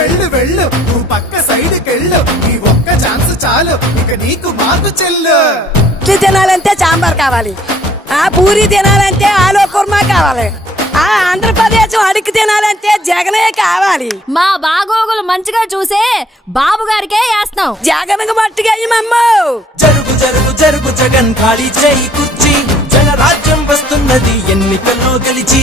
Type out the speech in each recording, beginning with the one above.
వెళ్ళు వెళ్ళు. నువ్వు పక్క సైడ్ కెళ్ళు నీ ఒక్క ఛాన్స్ చాలు. ఇక నీకు మాకు చెల్లు. తినాలంటే సాంబార్ కావాలి. ఆ పూరి తినాలంటే ఆలో కుర్మా కావాలి. ఆ ఆంధ్రప్రదేశ్ అడిగి తినాలంటే జగనే కావాలి. మా బాగోగులు మంచిగా చూసే బాబు గారికే వేస్తాం జగన్ మట్టుగా మమ్మో. జరుగు జరుగు జరుగు జగన్ ఖాళీ చేయి కుర్చీ. జనరాజ్యం వస్తున్నది ఎన్నికల్లో గెలిచి.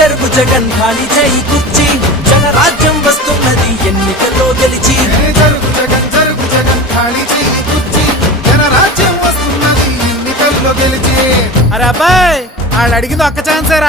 జరుగు జగన్ ఖాళీ చేయి కుర్చీ. జనరాజ్యం వస్తున్నది ఎన్నికల్లో గెలిచి. జరుగు జగన్ జరుగు జగన్ ఖాళీ చేయి కుర్చీ. జనరాజ్యం వస్తున్నది ఎన్నికల్లో గెలిచి. అరే అబ్బాయి వాళ్ళు అడిగింది ఒక్క ఛాన్సే రా.